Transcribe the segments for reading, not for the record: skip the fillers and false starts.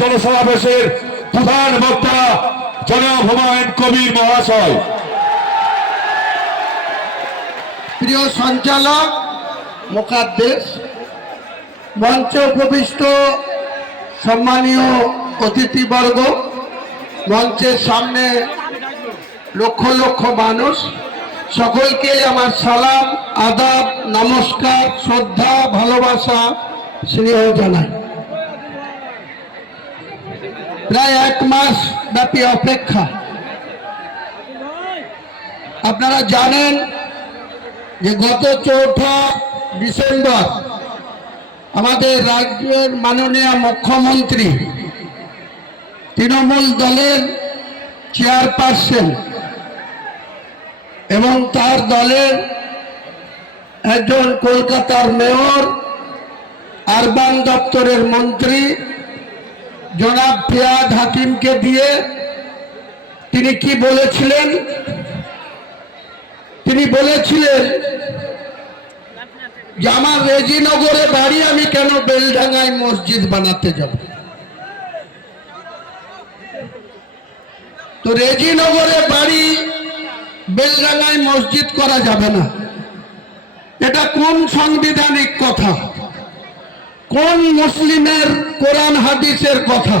জনসমাবেশের প্রধান বক্তা জনাব হুমায়ুন কবির মহাশয়। প্রিয় সঞ্চালক মুকাদ্দেস, মঞ্চে উপবিষ্ট সম্মানীয় অতিথিবর্গ, মঞ্চের সামনে লক্ষ লক্ষ মানুষ, সকলকে আমার সালাম, আদাব, নমস্কার, শ্রদ্ধা, ভালোবাসা, স্নেহ জানাই। প্রায় 1 মাস ব্যাপী অপেক্ষা। আপনারা জানেন যে গত 4 ডিসেম্বর আমাদের রাজ্যের মাননীয় মুখ্যমন্ত্রী, তৃণমূল দলের চেয়ারপারসন এবং তার দলের একজন কলকাতার মেয়র, আরবান দপ্তরের মন্ত্রী জনাব ফিয়াদ হাকিমকে দিয়ে তিনি কি বলেছিলেন? তিনি বলেছিলেন যে আমার রেজিনগরে বাড়ি, আমি কেন বেলডাঙ্গায় মসজিদ বানাতে যাব? তো রেজিনগরে বাড়ি, বেলডাঙ্গায় মসজিদ করা যাবে না। এটা কোন সাংবিধানিক কথা? কোন মুসলিমের কোরআন হাদিসের কথা?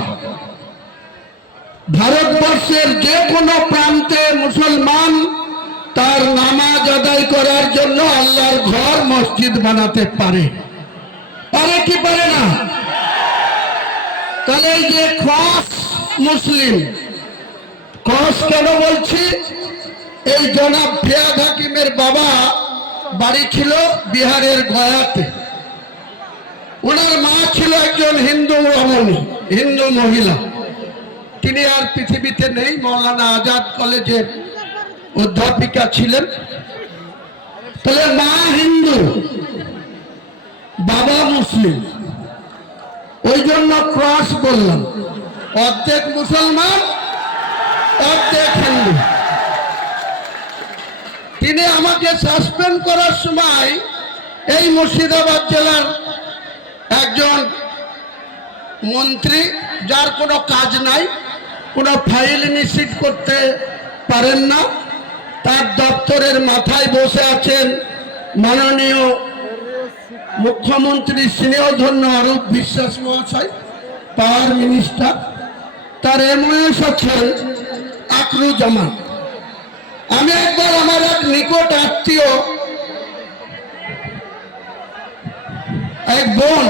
ভারতবর্ষের যে কোনো প্রান্তে মুসলমান তার নামাজ আদায় করার জন্য আল্লাহর ঘর, মসজিদ বানাতে পারে। পারে কি পারে না? তাহলে এই যে ক্রস মুসলিম, ক্রস কেন বলছি? এই জনাব ফিয়াদ হাকিমের বাবা বাড়ি ছিল বিহারের গয়াতে। ওনার মা ছিল একজন হিন্দু রমণী, হিন্দু মহিলা। তিনি আর পৃথিবীতে নেই। মৌলানা আজাদ কলেজের অধ্যাপিকা ছিলেন। তাহলে মা হিন্দু, বাবা মুসলিম, ওই জন্য ক্রস বললাম। অর্ধেক মুসলমান, অর্ধেক হিন্দু। তিনি আমাকে সাসপেন্ড করার সময় এই মুর্শিদাবাদ জেলার একজন মন্ত্রী, যার কোনো কাজ নাই, কোনো ফাইল নিশ্চিত করতে পারেন না, তার দপ্তরের মাথায় বসে আছেন মাননীয় মুখ্যমন্ত্রী স্নেহধন্য অরূপ বিশ্বাস মহাশয়, পাওয়ার মিনিস্টার। তার এমএস আছেন আকরুজ্জামান। আমি একবার আমার এক নিকট আত্মীয়, এক বোন,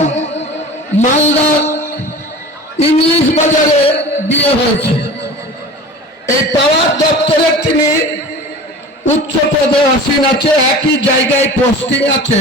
মালদা ইংলিশ বাজারে বিয়ে হয়েছে। এই পাওয়ার দপ্তরে তিনি উচ্চ পদে আসীন আছে, একই জায়গায় পোস্টিং আছে।